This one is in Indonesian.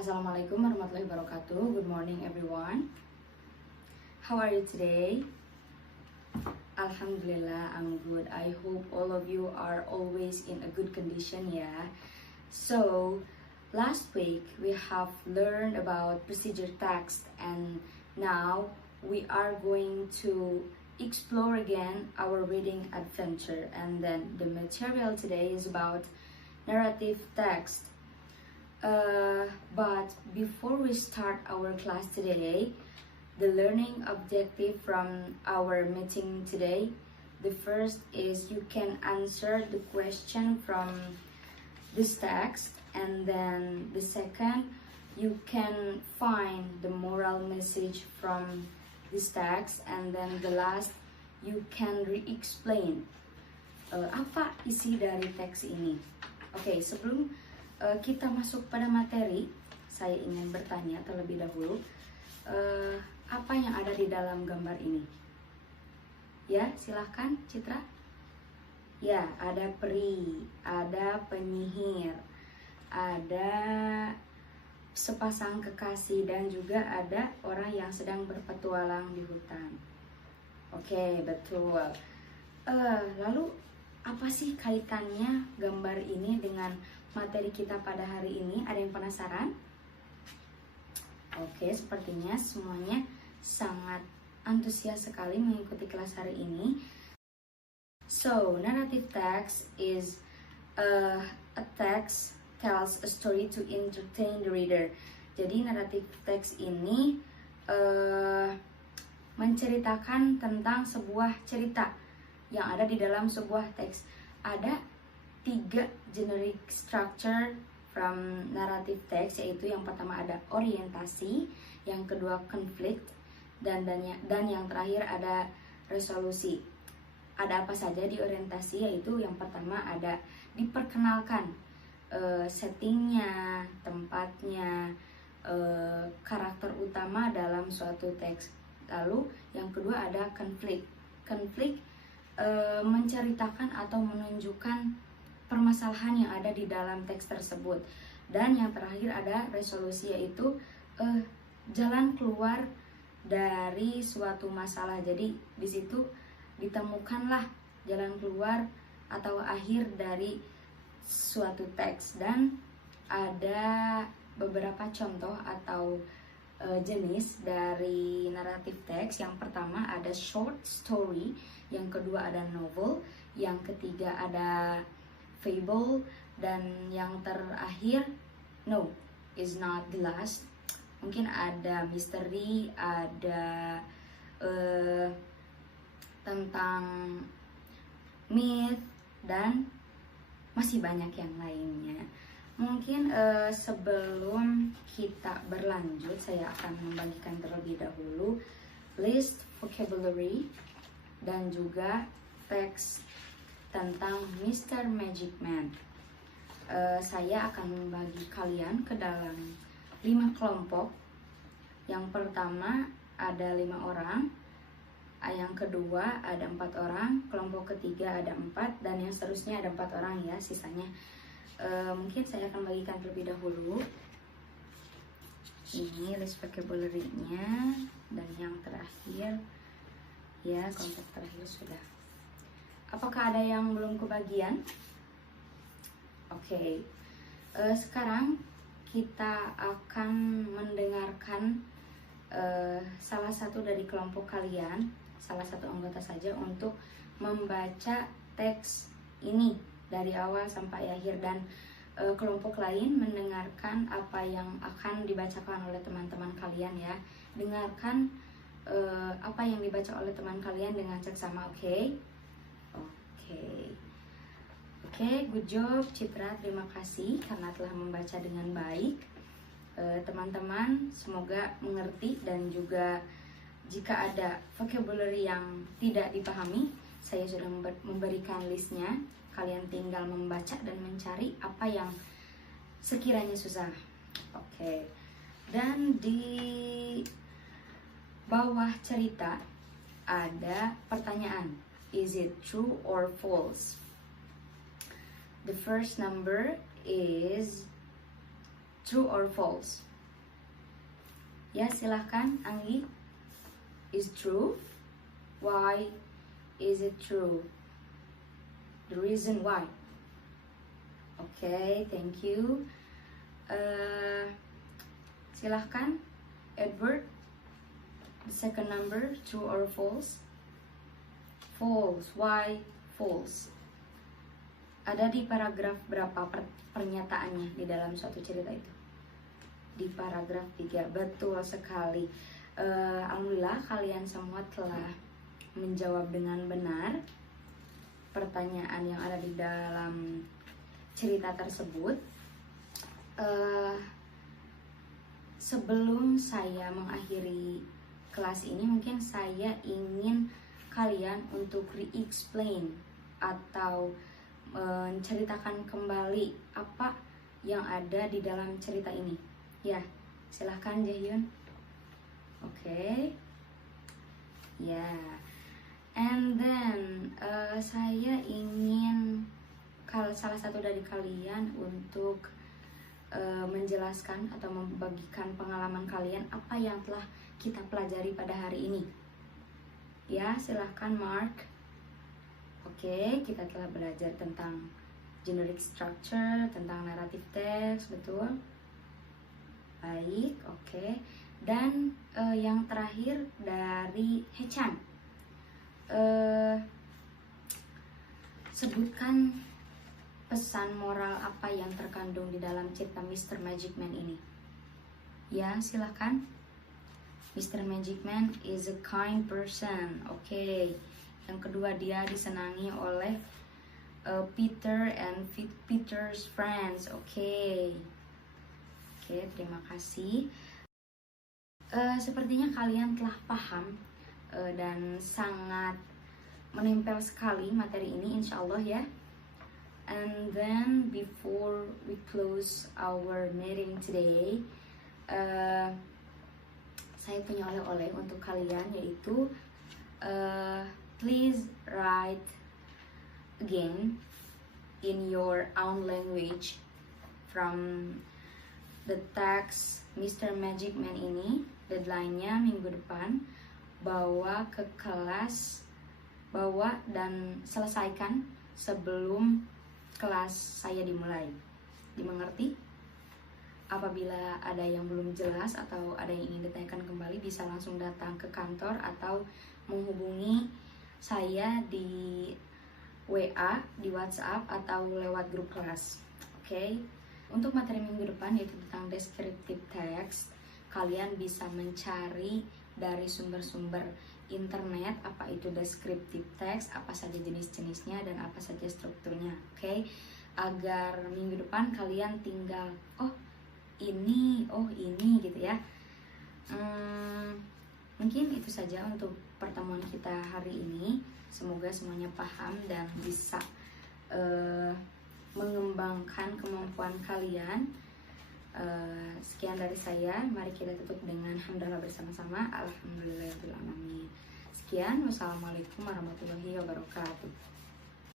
Assalamualaikum warahmatullahi wabarakatuh. Good morning everyone. How are you today? Alhamdulillah, I'm good. I hope all of you are always in a good condition, yeah. So, last week we have learned about procedure text, and now we are going to explore again our reading adventure. And then the material today is about narrative text. But before we start our class today, the learning objective from our meeting today, the first is you can answer the question from this text, and then the second, you can find the moral message from this text, and then the last, you can re-explain apa isi dari teks ini. Oke, sebelum kita masuk pada materi, saya ingin bertanya terlebih dahulu, apa yang ada di dalam gambar ini? Ya, silahkan Citra. Ya, ada peri, ada penyihir, ada sepasang kekasih, dan juga ada orang yang sedang berpetualang di hutan. Oke, betul. Lalu apa sih kaitannya gambar ini dengan materi kita pada hari ini? Ada yang penasaran? Oke, sepertinya semuanya sangat antusias sekali mengikuti kelas hari ini. So, narrative text is a text tells a story to entertain the reader. Jadi narrative text ini menceritakan tentang sebuah cerita yang ada di dalam sebuah teks. Ada 3 generic structure from narrative text, yaitu yang pertama ada orientasi, yang kedua konflik, dan yang terakhir ada resolusi. Ada apa saja di orientasi? Yaitu yang pertama ada diperkenalkan settingnya, tempatnya, karakter utama dalam suatu teks. Lalu yang kedua ada konflik. Konflik menceritakan atau menunjukkan permasalahan yang ada di dalam teks tersebut. Dan yang terakhir ada resolusi, yaitu jalan keluar dari suatu masalah. Jadi di situ ditemukanlah jalan keluar atau akhir dari suatu teks. Dan ada beberapa contoh atau jenis dari naratif teks. Yang pertama ada short story, yang kedua ada novel, yang ketiga ada fable, dan yang terakhir no, is not the last. Mungkin ada misteri, ada tentang myth, dan masih banyak yang lainnya. Mungkin sebelum kita berlanjut, saya akan membagikan terlebih dahulu list vocabulary dan juga teks tentang Mr. Magic Man. Saya akan membagi kalian ke dalam 5 kelompok. Yang pertama ada 5 orang, yang kedua ada 4 orang, kelompok ketiga ada 4, dan yang seterusnya ada 4 orang ya, sisanya. Mungkin saya akan bagikan terlebih dahulu. Ini list vocabulary-nya, dan yang terakhir ya, kelompok terakhir sudah. Apakah ada yang belum kebagian? Oke. Sekarang kita akan mendengarkan salah satu dari kelompok kalian, salah satu anggota saja, untuk membaca teks ini dari awal sampai akhir, dan kelompok lain mendengarkan apa yang akan dibacakan oleh teman-teman kalian ya. Dengarkan apa yang dibaca oleh teman kalian dengan seksama, oke? Oke, good job Citra, terima kasih karena telah membaca dengan baik. Teman-teman semoga mengerti, dan juga jika ada vocabulary yang tidak dipahami, saya sudah memberikan listnya. Kalian tinggal membaca dan mencari apa yang sekiranya susah. Oke. Dan di bawah cerita ada pertanyaan. Is it true or false? The first number is true or false. Ya, silahkan Anggi. Is true. Why is it true? The reason why. Okay, thank you. Silahkan Edward. The second number, true or false? False. Why false? Ada di paragraf berapa pernyataannya di dalam suatu cerita itu? Di paragraf 3. Betul sekali. Alhamdulillah kalian semua telah menjawab dengan benar pertanyaan yang ada di dalam cerita tersebut. Sebelum saya mengakhiri kelas ini, mungkin saya ingin kalian untuk re-explain atau menceritakan kembali apa yang ada di dalam cerita ini. Ya, silahkan Jaehyun. Oke. Ya. And then saya ingin salah satu dari kalian untuk menjelaskan atau membagikan pengalaman kalian apa yang telah kita pelajari pada hari ini. Ya, silahkan Mark. Oke, kita telah belajar tentang generic structure, tentang narrative text, betul? Baik, oke. Dan yang terakhir dari Hechan, sebutkan pesan moral apa yang terkandung di dalam cerita Mr. Magic Man ini. Ya, silahkan. Mr. Magic Man is a kind person. Oke. Yang kedua, dia disenangi oleh Peter and Peter's friends. Oke, terima kasih. Sepertinya kalian telah paham dan sangat menempel sekali materi ini, insya Allah ya. And then before we close our meeting today, saya punya oleh-oleh untuk kalian, yaitu please write again in your own language from the text Mr. Magic Man ini. Deadline-nya minggu depan. Bawa ke kelas, bawa dan selesaikan sebelum kelas saya dimulai. Dimengerti? Apabila ada yang belum jelas atau ada yang ingin ditanyakan kembali, bisa langsung datang ke kantor atau menghubungi saya di WA, di WhatsApp, atau lewat grup kelas. Oke. Untuk materi minggu depan, yaitu tentang descriptive text, kalian bisa mencari dari sumber-sumber internet apa itu descriptive text, apa saja jenis-jenisnya dan apa saja strukturnya. Oke. Agar minggu depan kalian tinggal ini gitu ya. Mungkin itu saja untuk pertemuan kita hari ini. Semoga semuanya paham dan bisa mengembangkan kemampuan kalian. Sekian dari saya. Mari kita tutup dengan hamdalah bersama-sama. Alhamdulillahirabbil alamin. Sekian, wassalamualaikum warahmatullahi wabarakatuh.